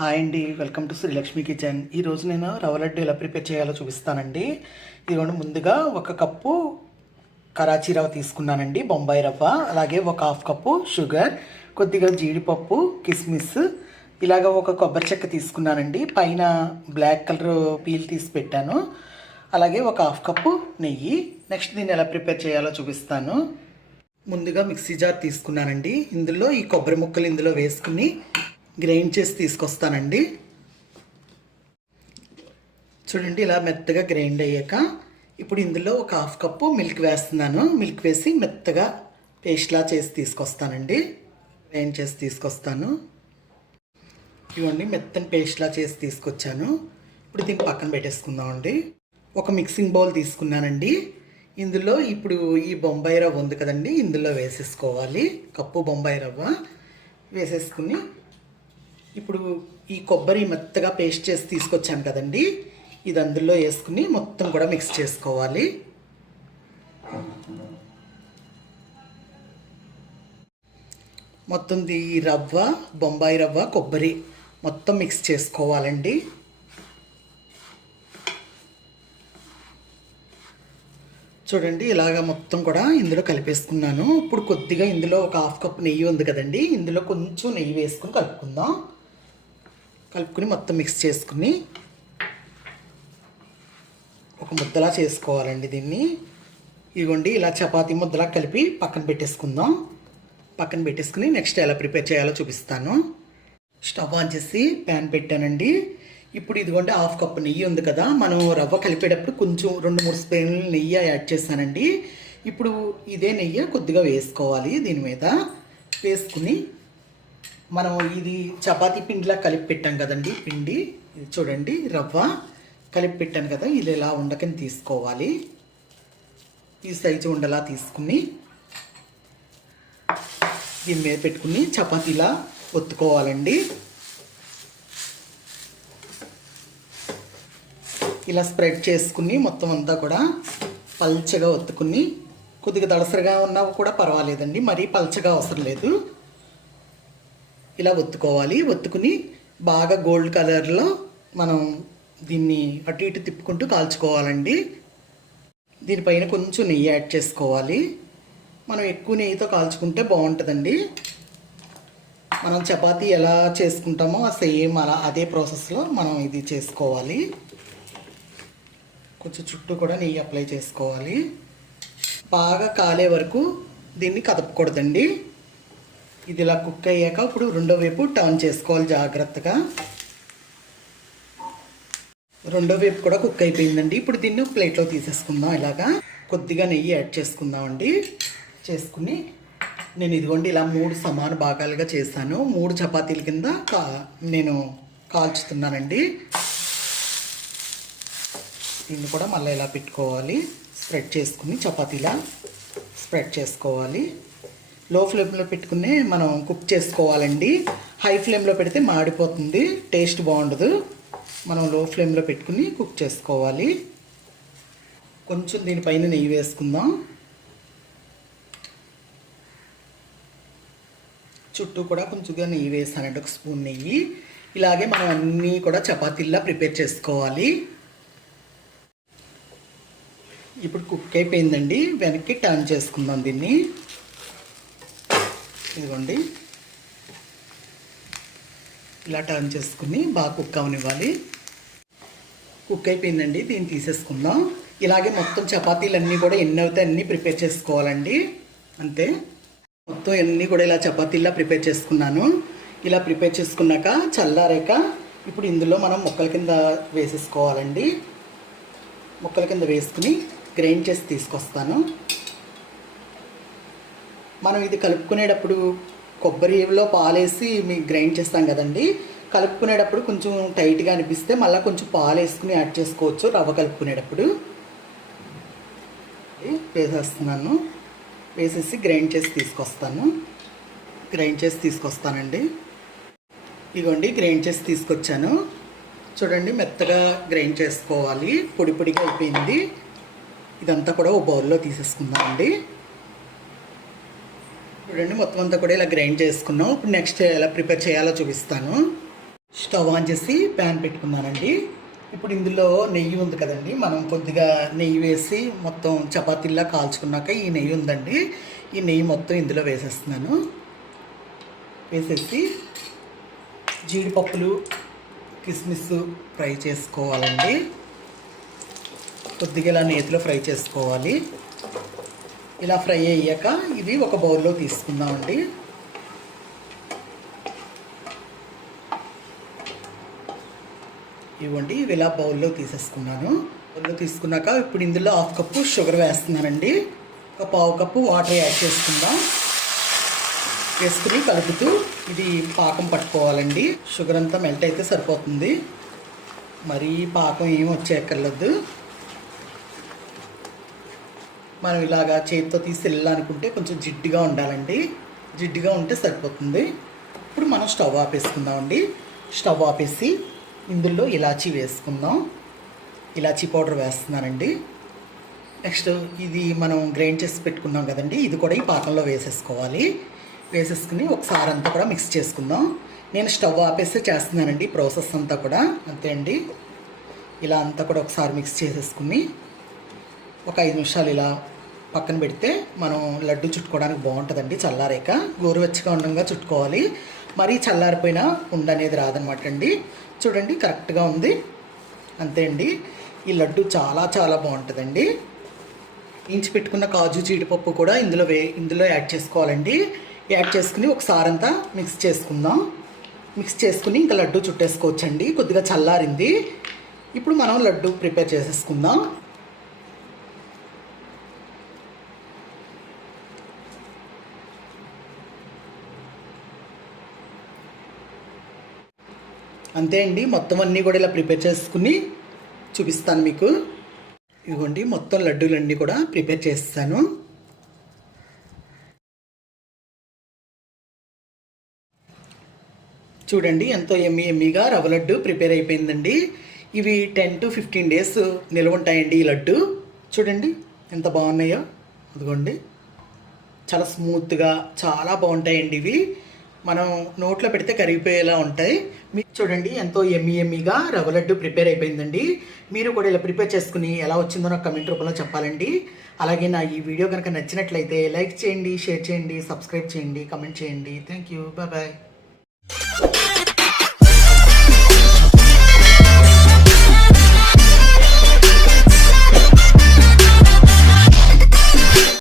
Hi అండి welcome to Srilakshmi kitchen. ఈరోజు నేను రవ్వ లడ్డు ఎలా ప్రిపేర్ చేయాలో చూపిస్తానండి. ఇదిగోండి ముందుగా ఒక కప్పు కరాచీ రవ్వ తీసుకున్నానండి బొంబాయి రవ్వ అలాగే ఒక హాఫ్ కప్పు షుగర్ కొద్దిగా జీడిపప్పు కిస్మిస్ ఇలాగ ఒక కొబ్బరి చెక్క తీసుకున్నానండి. పైన బ్లాక్ కలర్ పీల్ తీసి పెట్టాను. అలాగే ఒక హాఫ్ కప్పు నెయ్యి. నెక్స్ట్ దీన్ని ఎలా ప్రిపేర్ చేయాలో చూపిస్తాను. ముందుగా మిక్సీ జార్ తీసుకున్నానండి. ఇందులో ఈ కొబ్బరి ముక్కలు ఇందులో వేసుకుని గ్రైండ్ చేసి తీసుకొస్తానండి. చూడండి ఇలా మెత్తగా గ్రైండ్ అయ్యాక ఇప్పుడు ఇందులో ఒక హాఫ్ కప్పు మిల్క్ వేస్తున్నాను. మిల్క్ వేసి మెత్తగా పేస్ట్లా చేసి తీసుకొస్తానండి. గ్రైండ్ చేసి తీసుకొస్తాను. ఇవ్వండి మెత్తని పేస్ట్లా చేసి తీసుకొచ్చాను. ఇప్పుడు దీన్ని పక్కన పెట్టేసుకుందామండి. ఒక మిక్సింగ్ బౌల్ తీసుకున్నానండి. ఇందులో ఇప్పుడు ఈ బొంబాయి రవ్వ ఉంది కదండి ఇందులో వేసేసుకోవాలి. కప్పు బొంబాయి రవ్వ వేసేసుకుని ఇప్పుడు ఈ కొబ్బరి మెత్తగా పేస్ట్ చేసి తీసుకొచ్చాను కదండి. ఇది అందులో వేసుకుని మొత్తం కూడా మిక్స్ చేసుకోవాలి. మొత్తం ఈ రవ్వ బొంబాయి రవ్వ కొబ్బరి మొత్తం మిక్స్ చేసుకోవాలండి. చూడండి ఇలాగ మొత్తం కూడా ఇందులో కలిపేసుకున్నాను. ఇప్పుడు కొద్దిగా ఇందులో ఒక హాఫ్ కప్ నెయ్యి ఉంది కదండి. ఇందులో కొంచెం నెయ్యి వేసుకుని కలుపుకుందాం. కలుపుకుని మొత్తం మిక్స్ చేసుకుని ఒక ముద్దలా చేసుకోవాలండి దీన్ని. ఇదిగోండి ఇలా చపాతీ ముద్దలా కలిపి పక్కన పెట్టేసుకుందాం. పక్కన పెట్టేసుకుని నెక్స్ట్ ఎలా ప్రిపేర్ చేయాలో చూపిస్తాను. స్టవ్ ఆన్ చేసి ప్యాన్ పెట్టానండి. ఇప్పుడు ఇదిగోండి హాఫ్ కప్ నెయ్యి ఉంది కదా మనం రవ్వ కలిపేటప్పుడు కొంచెం రెండు మూడు స్పూన్లు నెయ్యి యాడ్ చేశానండి. ఇప్పుడు ఇదే నెయ్యి కొద్దిగా వేసుకోవాలి దీని మీద. వేసుకుని మనం ఇది చపాతీ పిండిలా కలిపి పెట్టాం కదండి పిండి. ఇది చూడండి రవ్వ కలిపి పెట్టాను కదా ఇది ఇలా ఉండకని తీసుకోవాలి. ఈ సైజు ఉండలా తీసుకుని దీని మీద పెట్టుకుని చపాతీలా ఒత్తుకోవాలండి. ఇలా స్ప్రెడ్ చేసుకుని మొత్తం అంతా కూడా పల్చగా ఒత్తుకుని కొద్దిగా దళసరిగా ఉన్నా కూడా పర్వాలేదండి మరీ పల్చగా అవసరం లేదు. ఇలా ఒత్తుకోవాలి. ఒత్తుకుని బాగా గోల్డ్ కలర్లో మనం దీన్ని అటు ఇటు తిప్పుకుంటూ కాల్చుకోవాలండి. దీనిపైన కొంచెం నెయ్యి యాడ్ చేసుకోవాలి. మనం ఎక్కువ నెయ్యితో కాల్చుకుంటే బాగుంటుందండి. మనం చపాతీ ఎలా చేసుకుంటామో సేమ్ అలా అదే ప్రాసెస్లో మనం ఇది చేసుకోవాలి. కొంచెం చుట్టూ కూడా నెయ్యి అప్లై చేసుకోవాలి. బాగా కాలే వరకు దీన్ని కదపకూడదండి. ఇది ఇలా కుక్ అయ్యాక ఇప్పుడు రెండో వైపు టర్న్ చేసుకోవాలి జాగ్రత్తగా. రెండో వైపు కూడా కుక్ అయిపోయిందండి. ఇప్పుడు దీన్ని ప్లేట్లో తీసేసుకుందాం ఇలాగా. కొద్దిగా నెయ్యి యాడ్ చేసుకుందామండి. చేసుకుని నేను ఇదిగోండి ఇలా మూడు సమాన భాగాలుగా చేశాను. మూడు చపాతీల కింద కా నేను కాల్చుతున్నానండి. దీన్ని కూడా మళ్ళీ ఇలా పెట్టుకోవాలి. స్ప్రెడ్ చేసుకుని చపాతీలా స్ప్రెడ్ చేసుకోవాలి. లో ఫ్లేమ్లో పెట్టుకుని మనం కుక్ చేసుకోవాలండి. హై ఫ్లేమ్లో పెడితే మాడిపోతుంది. టేస్ట్ బాగుండదు. మనం లో ఫ్లేమ్లో పెట్టుకుని కుక్ చేసుకోవాలి. కొంచెం దీనిపైన నెయ్యి వేసుకుందాం. చుట్టూ కూడా కొంచెంగా నెయ్యి వేసానండి ఒక స్పూన్ నెయ్యి. ఇలాగే మనం అన్నీ కూడా చపాతీల్లా ప్రిపేర్ చేసుకోవాలి. ఇప్పుడు కుక్ అయిపోయిందండి. వెనక్కి టర్న్ చేసుకుందాం దీన్ని. ఇదిగోండి. ఇలా టర్న్ చేసుకుని బాగా కుక్ అవనివ్వాలి. కుక్ అయిపోయిందండి దీన్ని తీసేసుకుందాం. ఇలాగే మొత్తం చపాతీలన్నీ కూడా ఎన్ని అవుతాయి అన్నీ ప్రిపేర్ చేసుకోవాలండి. అంతే. మొత్తం అన్నీ కూడా ఇలా చపాతీలా ప్రిపేర్ చేసుకున్నాను. ఇలా ప్రిపేర్ చేసుకున్నాక చల్లారాక ఇప్పుడు ఇందులో మనం మొక్కల కింద వేసేసుకోవాలండి. మొక్కల కింద వేసుకుని గ్రైండ్ చేసి తీసుకొస్తాను. మనం ఇది కలుపుకునేటప్పుడు కొబ్బరిలో పాలేసి మీకు గ్రైండ్ చేస్తాం కదండి. కలుపుకునేటప్పుడు కొంచెం టైట్గా అనిపిస్తే మళ్ళీ కొంచెం పాలు వేసుకుని యాడ్ చేసుకోవచ్చు రవ్వ కలుపుకునేటప్పుడు. వేసేస్తున్నాను. వేసేసి గ్రైండ్ చేసి తీసుకొస్తాను. గ్రైండ్ చేసి తీసుకొస్తానండి. ఇదిగోండి గ్రైండ్ చేసి తీసుకొచ్చాను. చూడండి మెత్తగా గ్రైండ్ చేసుకోవాలి. పొడి పొడిగా అయిపోయింది. ఇదంతా కూడా ఓ బౌల్లో తీసేసుకుందామండి. చూడండి మొత్తం అంతా కూడా ఇలా గ్రైండ్ చేసుకున్నాం. ఇప్పుడు నెక్స్ట్ ఎలా ప్రిపేర్ చేయాలో చూపిస్తాను. స్టవ్ ఆన్ చేసి ప్యాన్ పెట్టుకున్నానండి. ఇప్పుడు ఇందులో నెయ్యి ఉంది కదండి. మనం కొద్దిగా నెయ్యి వేసి మొత్తం చపాతీల్లా కాల్చుకున్నాక ఈ నెయ్యి ఉందండి. ఈ నెయ్యి మొత్తం ఇందులో వేసేస్తున్నాను. వేసేసి జీడిపప్పులు కిస్మిస్ ఫ్రై చేసుకోవాలండి. కొద్దిగా ఇలా నేతిలో ఫ్రై చేసుకోవాలి. ఇలా ఫ్రై అయ్యాక ఇవి ఒక బౌల్లో తీసుకుందామండి. ఇవ్వండి ఇవి ఇలా బౌల్లో తీసేసుకున్నాను. బౌల్లో తీసుకున్నాక ఇప్పుడు ఇందులో హాఫ్ కప్పు షుగర్ వేస్తున్నానండి. ఒక పావు కప్పు వాటర్ యాడ్ చేసుకుందాం. వేసుకుని కలుపుతూ ఇది పాకం పట్టుకోవాలండి. షుగర్ అంతా మెల్ట్ అయితే సరిపోతుంది. మరీ పాకం ఏం వచ్చేయక్కర్లేదు. మనం ఇలాగా చేతితో తీసి వెళ్ళాలనుకుంటే కొంచెం జిడ్డుగా ఉండాలండి. జిడ్డుగా ఉంటే సరిపోతుంది. ఇప్పుడు మనం స్టవ్ ఆపేసుకుందామండి. స్టవ్ ఆపేసి ఇందులో ఇలాచీ వేసుకుందాం. ఇలాచీ పౌడర్ వేస్తున్నానండి. నెక్స్ట్ ఇది మనం గ్రైండ్ చేసి పెట్టుకున్నాం కదండి. ఇది కూడా ఈ పాకంలో వేసేసుకోవాలి. వేసేసుకుని ఒకసారి అంతా కూడా మిక్స్ చేసుకుందాం. నేను స్టవ్ ఆపేస్తే చేస్తున్నానండి ప్రాసెస్ అంతా కూడా. అంతే అండి. ఇలా అంతా కూడా ఒకసారి మిక్స్ చేసేసుకుని ఒక ఐదు నిమిషాలు ఇలా పక్కన పెడితే మనం లడ్డు చుట్టుకోవడానికి బాగుంటుందండి చల్లారాక. గోరువెచ్చగా ఉండగా చుట్టుకోవాలి. మరీ చల్లారిపోయినా ఉండనేది రాదనమాట అండి. చూడండి కరెక్ట్గా ఉంది. అంతే అండి. ఈ లడ్డు చాలా చాలా బాగుంటుందండి. ఇంచి పెట్టుకున్న కాజు జీడిపప్పు కూడా ఇందులో వే ఇందులో యాడ్ చేసుకోవాలండి. యాడ్ చేసుకుని ఒకసారి అంతా మిక్స్ చేసుకుందాం. మిక్స్ చేసుకుని ఇంకా లడ్డు చుట్టేసుకోవచ్చండి. కొద్దిగా చల్లారింది. ఇప్పుడు మనం లడ్డు ప్రిపేర్ చేసేసుకుందాం. అంతే అండి మొత్తం అన్నీ కూడా ఇలా ప్రిపేర్ చేసుకుని చూపిస్తాను మీకు. ఇదిగోండి మొత్తం లడ్డూలన్నీ కూడా ప్రిపేర్ చేస్తాను. చూడండి ఎంతో ఎమ్మి ఎమ్మిగా రవ్వ లడ్డు ప్రిపేర్ అయిపోయిందండి. ఇవి టెన్ టు ఫిఫ్టీన్ డేస్ నిల్వ ఉంటాయండి ఈ లడ్డు. చూడండి ఎంత బాగున్నాయో. అదిగోండి చాలా స్మూత్గా చాలా బాగుంటాయండి ఇవి. మనం నోట్లో పెడితే కరిగిపోయేలా ఉంటాయి. మీకు చూడండి ఎంతో ఎమ్మి ఎమ్మిగా రవ్వ లడ్డు ప్రిపేర్ అయిపోయిందండి. మీరు కూడా ఇలా ప్రిపేర్ చేసుకుని ఎలా వచ్చిందో నాకు కమెంట్ రూపంలో చెప్పాలండి. అలాగే నా ఈ వీడియో కనుక నచ్చినట్లయితే లైక్ చేయండి షేర్ చేయండి సబ్స్క్రైబ్ చేయండి కమెంట్ చేయండి. Thank you. Bye bye.